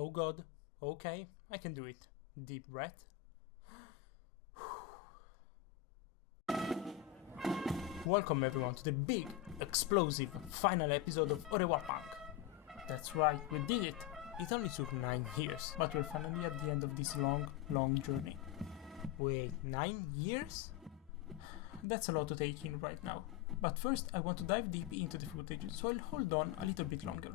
Oh god, okay, I can do it. Deep breath. Welcome everyone to the big, explosive, final episode of Orewa Punk. That's right, we did it! It only took 9 years, but we're finally at the end of this long journey. Wait, 9 years? That's a lot to take in right now. But first, I want to dive deep into the footage, so I'll hold on a little bit longer.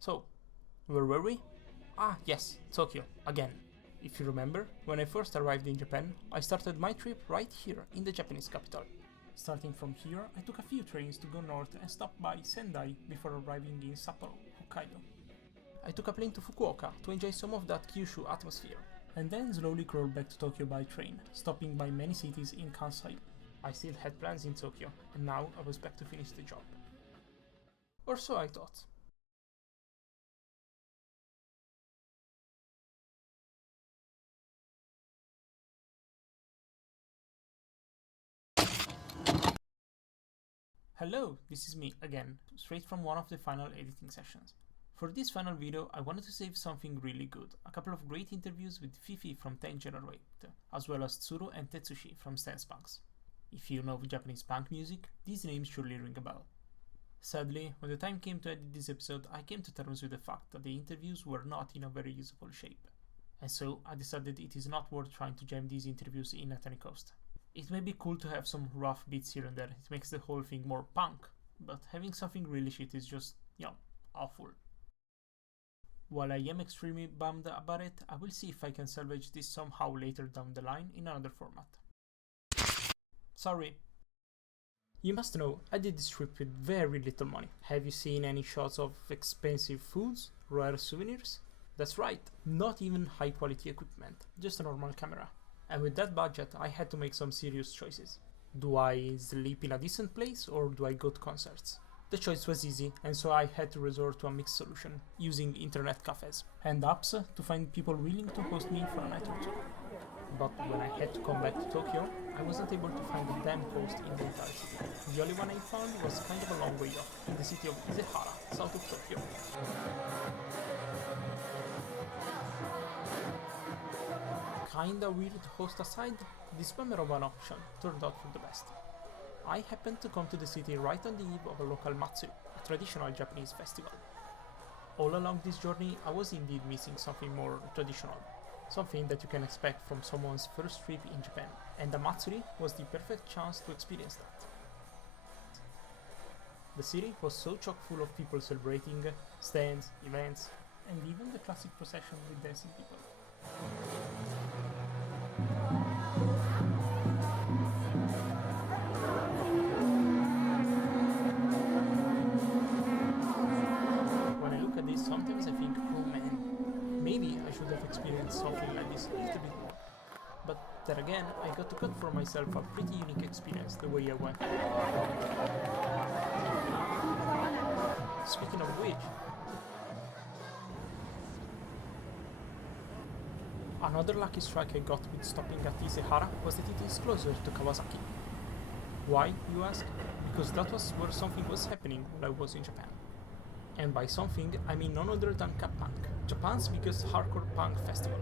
So, where were we? Ah, yes, Tokyo, again. If you remember, when I first arrived in Japan, I started my trip right here in the Japanese capital. Starting from here, I took a few trains to go north and stopped by Sendai before arriving in Sapporo, Hokkaido. I took a plane to Fukuoka to enjoy some of that Kyushu atmosphere, and then slowly crawled back to Tokyo by train, stopping by many cities in Kansai. I still had plans in Tokyo, and now I was back to finish the job. Or so I thought. Hello, this is me again, straight from one of the final editing sessions. For this final video, I wanted to save something really good, a couple of great interviews with Fifi from 10 Generate, as well as Tsuru and Tetsushi from Stance Punks. If you know Japanese punk music, these names surely ring a bell. Sadly, when the time came to edit this episode, I came to terms with the fact that the interviews were not in a very usable shape. And so, I decided it is not worth trying to jam these interviews in at any cost. It may be cool to have some rough bits here and there, it makes the whole thing more punk, but having something really shit is just, awful. While I am extremely bummed about it, I will see if I can salvage this somehow later down the line in another format. Sorry. You must know, I did this trip with very little money. Have you seen any shots of expensive foods, rare souvenirs? That's right, not even high quality equipment, just a normal camera. And with that budget, I had to make some serious choices. Do I sleep in a decent place or do I go to concerts? The choice was easy, and so I had to resort to a mixed solution, using internet cafes and apps to find people willing to host me for a night or two. But when I had to come back to Tokyo, I wasn't able to find a damn host in the entire city. The only one I found was kind of a long way off, in the city of Isehara, south of Tokyo. Kinda weird host aside, this bummer of an option turned out for the best. I happened to come to the city right on the eve of a local matsuri, a traditional Japanese festival. All along this journey, I was indeed missing something more traditional, something that you can expect from someone's first trip in Japan, and the matsuri was the perfect chance to experience that. The city was so chock full of people celebrating, stands, events, and even the classic procession with dancing people. When I look at this, sometimes I think, oh man, maybe I should have experienced something like this a little bit more. But then again, I got to cut for myself a pretty unique experience the way I went. Speaking of which, another lucky strike I got with stopping at Isehara was that it is closer to Kawasaki. Why, you ask? Because that was where something was happening while I was in Japan. And by something, I mean none other than Kapunk, Japan's biggest hardcore punk festival.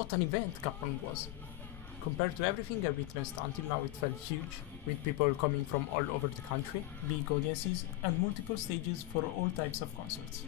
what an event Kapunk was! Compared to everything I witnessed until now, it felt huge, with people coming from all over the country, big audiences, and multiple stages for all types of concerts.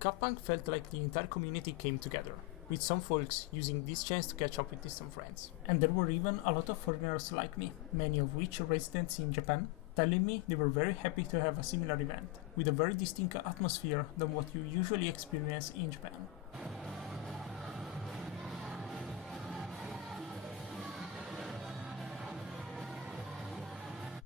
Kapunk felt like the entire community came together, with some folks using this chance to catch up with distant friends. And there were even a lot of foreigners like me, many of which are residents in Japan, telling me they were very happy to have a similar event, with a very distinct atmosphere than what you usually experience in Japan.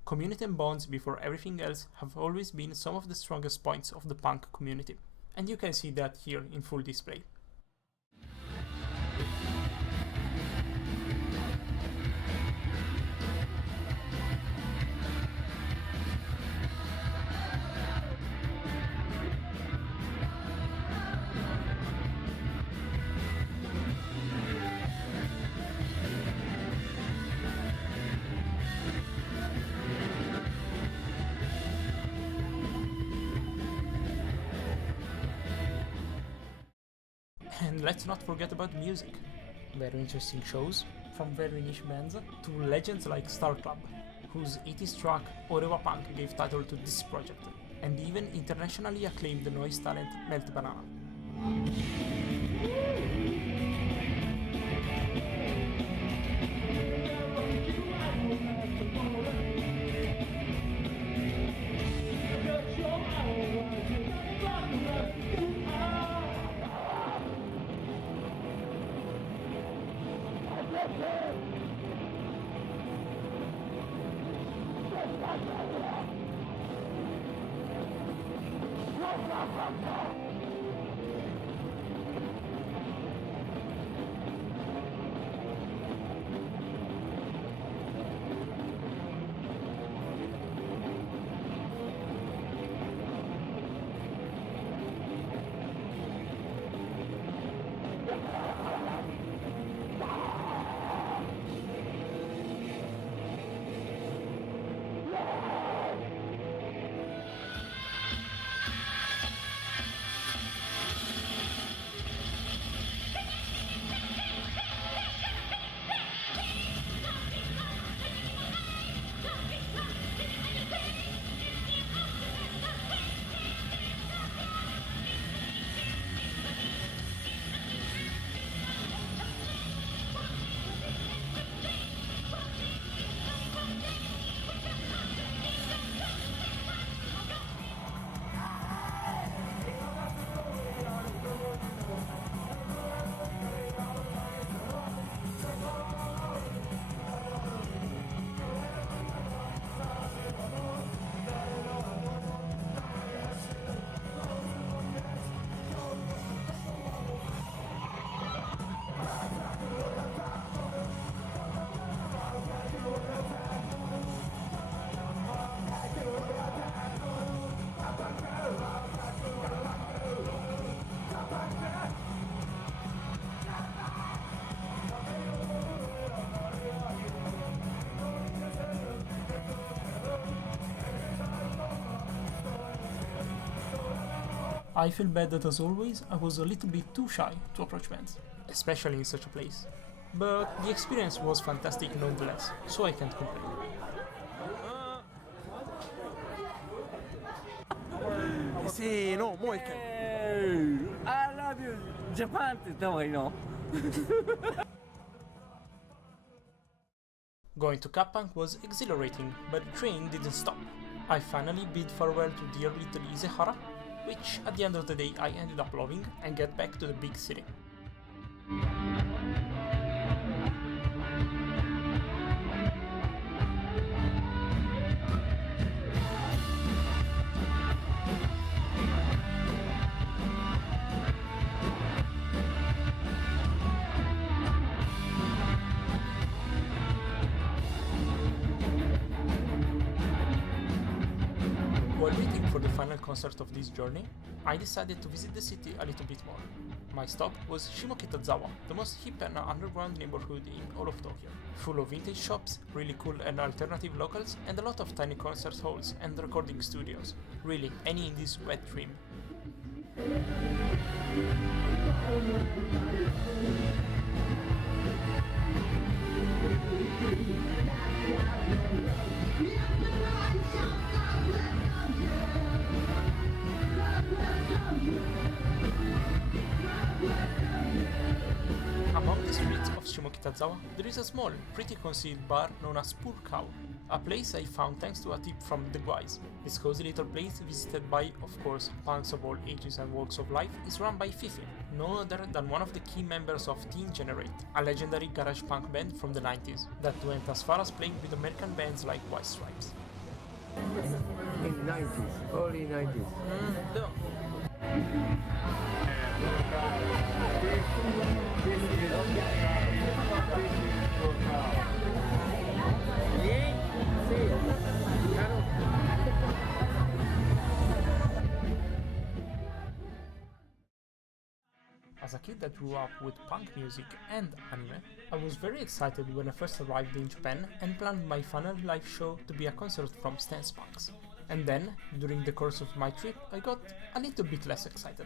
Community and bonds before everything else have always been some of the strongest points of the punk community, and you can see that here in full display. And let's not forget about music. Very interesting shows, from very niche bands to legends like Star Club, whose 80s track Orewa Punk gave title to this project, and even internationally acclaimed noise talent Melt Banana. I feel bad that as always I was a little bit too shy to approach bands, especially in such a place. But the experience was fantastic nonetheless, so I can't complain. せーの、もう一回。I love you Japan って言った方がいいの Going to Kapunk was exhilarating, but the train didn't stop. I finally bid farewell to dear little Isehara, which at the end of the day I ended up loving, and get back to the big city. While waiting for the final concert of this journey, I decided to visit the city a little bit more. My stop was Shimokitazawa, the most hip and underground neighborhood in all of Tokyo, full of vintage shops, really cool and alternative locals, and a lot of tiny concert halls and recording studios. Really, any in this wet dream. Among the streets of Shimokitazawa, there is a small, pretty concealed bar known as Poor Cow, a place I found thanks to a tip from the guys. This cozy little place, visited by, of course, punks of all ages and walks of life, is run by Fifi, no other than one of the key members of Teen Generate, a legendary garage punk band from the 90s, that went as far as playing with American bands like White Stripes. In 90s, early 90s. As a kid that grew up with punk music and anime, I was very excited when I first arrived in Japan and planned my final live show to be a concert from Stance Punks. And then, during the course of my trip, I got a little bit less excited.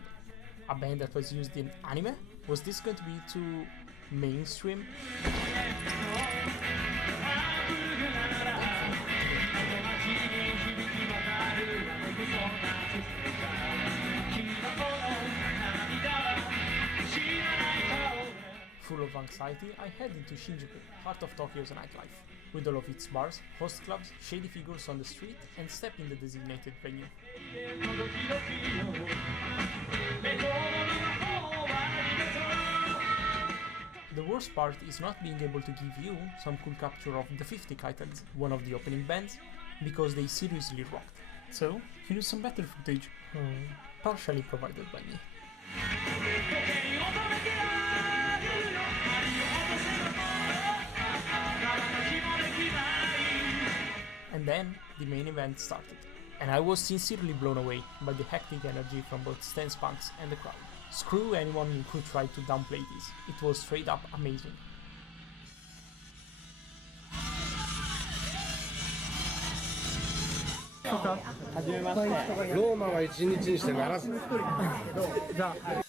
A band that was used in anime? Was this going to be too mainstream? Full of anxiety, I head into Shinjuku, heart of Tokyo's nightlife, with all of its bars, host clubs, shady figures on the street, and step in the designated venue. The worst part is not being able to give you some cool capture of the 50 Kittens, one of the opening bands, because they seriously rocked. So, here's some better footage, partially provided by me. And then the main event started, and I was sincerely blown away by the hectic energy from both Stance Punks and the crowd. Screw anyone who tried to downplay this, it was straight up amazing. はじめまして。ローマは一日にしてならず。じゃあ。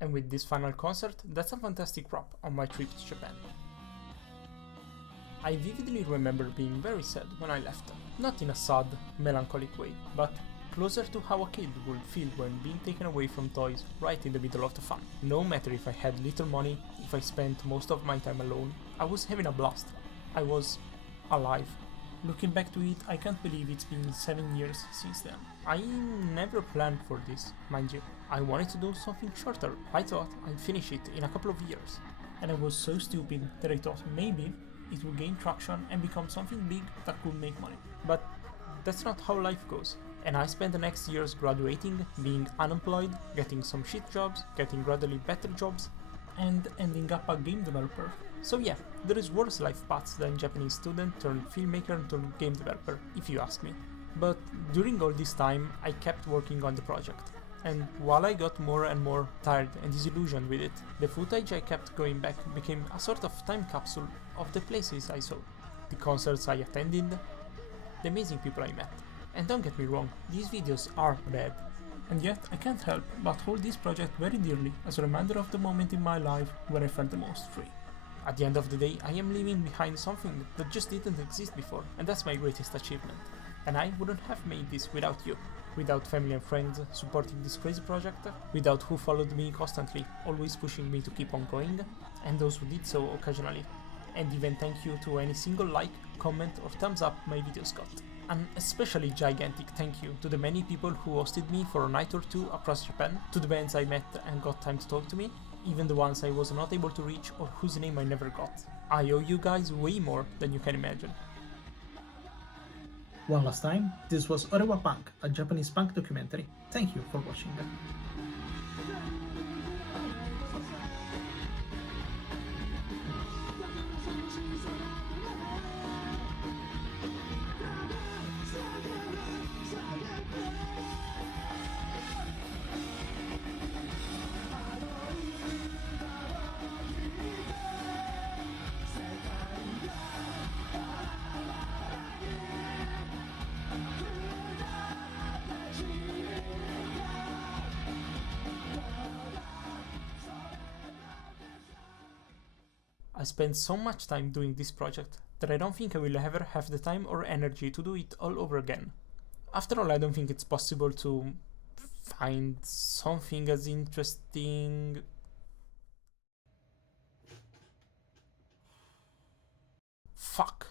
And with this final concert, that's a fantastic wrap on my trip to Japan. I vividly remember being very sad when I left, not in a sad, melancholic way, but closer to how a kid would feel when being taken away from toys right in the middle of the fun. No matter if I had little money, if I spent most of my time alone, I was having a blast. I was alive. Looking back to it, I can't believe it's been 7 years since then. I never planned for this, mind you. I wanted to do something shorter. I thought I'd finish it in a couple of years. And I was so stupid that I thought maybe it would gain traction and become something big that could make money. But that's not how life goes. And I spent the next years graduating, being unemployed, getting some shit jobs, getting gradually better jobs, and ending up a game developer. So yeah, there is worse life paths than Japanese student turned filmmaker turned game developer, if you ask me. But during all this time, I kept working on the project. And while I got more and more tired and disillusioned with it, the footage I kept going back became a sort of time capsule of the places I saw, the concerts I attended, the amazing people I met. And don't get me wrong, these videos are bad. And yet, I can't help but hold this project very dearly as a reminder of the moment in my life where I felt the most free. At the end of the day, I am leaving behind something that just didn't exist before, and that's my greatest achievement. And I wouldn't have made this without you. Without family and friends supporting this crazy project, without who followed me constantly, always pushing me to keep on going, and those who did so occasionally. And even thank you to any single like, comment or thumbs up my videos got. An especially gigantic thank you to the many people who hosted me for a night or two across Japan, to the bands I met and got time to talk to me, even the ones I was not able to reach or whose name I never got. I owe you guys way more than you can imagine. One last time, this was Orewa Punk, a Japanese punk documentary. Thank you for watching. I spent so much time doing this project that I don't think I will ever have the time or energy to do it all over again. After all, I don't think it's possible to find something as interesting. Fuck.